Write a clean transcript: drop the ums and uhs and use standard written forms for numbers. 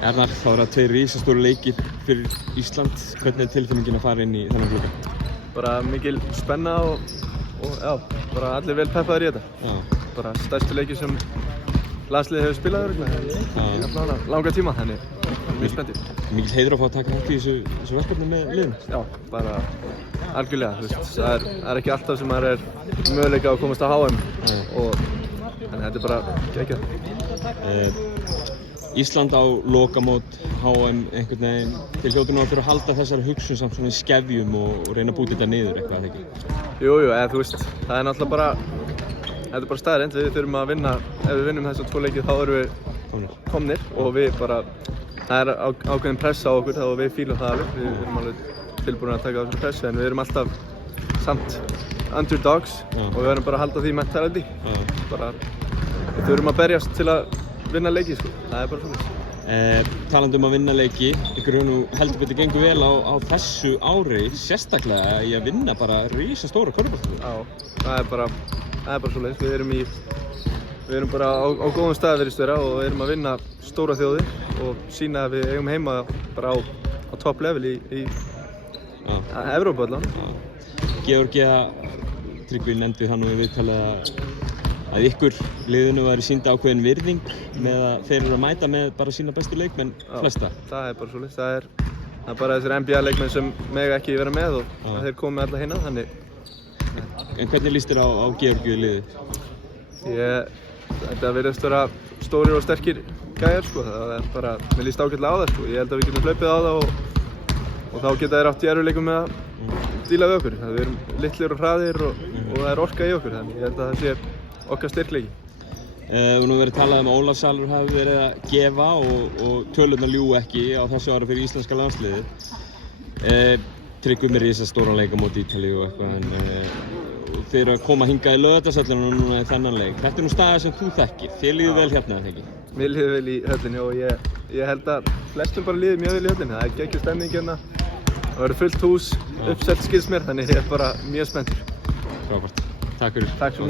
Ernar, þá það tveir risastóru leikir fyrir Ísland. Hvernig tilfinningin að fara inn í þennan glugga? Bara mikil spenna og já, bara allir vel peppaðir í þetta. Já. Bara stærstu leikir sem landsliðið hefur spilað örugglega í langa tíma, þannig mjög spenntir. Mikil heiður að fá að taka þátt í þessu verkefni með liðum? Já, bara algjörlega, þú veist, það er ekki alltaf sem maður er möguleika að komast á HM og þannig þetta er bara geggjað. Ísland á lokamót HM einhvern veginn til hljótinu að fyrir að halda þessari hugsun samt svona í skefjum og reyna að búta þetta niður eitthvað, eða ekki? Jú, eða þú veist, það er náttúrulega bara, þetta er bara staðreynd, við þurfum að vinna, ef við vinnum þessa 2 leiki þá erum við komnir og við bara, það er ákveðin pressa á okkur og við fílum það alveg, við erum alveg tilbúin að taka á þessari pressu en við erum alltaf samt underdogs og við verðum bara að halda því mentality, bara við þurfum að berjast til að vinna leiki, sko. Það er bara svona. Talandi að vinna leiki, ykkur hefur nú heldur betur gengur vel á þessu ári, sérstaklega í að vinna bara risastóra körfubolta. Já, það er bara svoleiðis. Við erum bara á góðum stað virðist vera og við erum að vinna stóra þjóðir og sýna að við eigum heima bara á topp level í Evrópu allavega. Georgia, Tryggvi nefndi það nú í viðtalið að ykkur liðinu væri sýnd ákveðin virðing með að þeir eru að mæta með bara sína bestu leikmenn flesta. Það er bara svoleiðis. Það er bara þessir NBA leikmenn sem mega ekki vera með og þeir komi með alla hina, þannig. En hvernig líst þér á Georgiu liðið? Þetta virðist vera stórir og sterkir gæjar, sko. Það er bara, mér líst ágætlega á það, sko. Ég held að við getum hlaupið á það og þá geta þeir átt í erfiðleikum með að díla við okkur. Við erum litlir og hraðir og það er orka í okkur, þannig ég held að það sé okkar styrkleiki. Og nú verið talað um að Ólafssalur hafi verið að gefa og tölurnar ljúga ekki á þessu ári fyrir íslenska landsliðið. Tryggvi með risastóran leik á móti Ítalíu og eitthvað en þeir eru að koma hingað í Laugardalshöllina núna í þennan leik. Þetta er nú staðar sem þú þekkir. Þér líður vel hérna, eða ekki? Mér líður vel í höllinni og ég held að flestum bara líður mjög vel í höllinni. Það er geggjur stemning hérna. Það verður fullt hús, uppselt skilst mér, þannig ég er bara mjög spenntur. Frábært. Takk fyrir. Takk svo.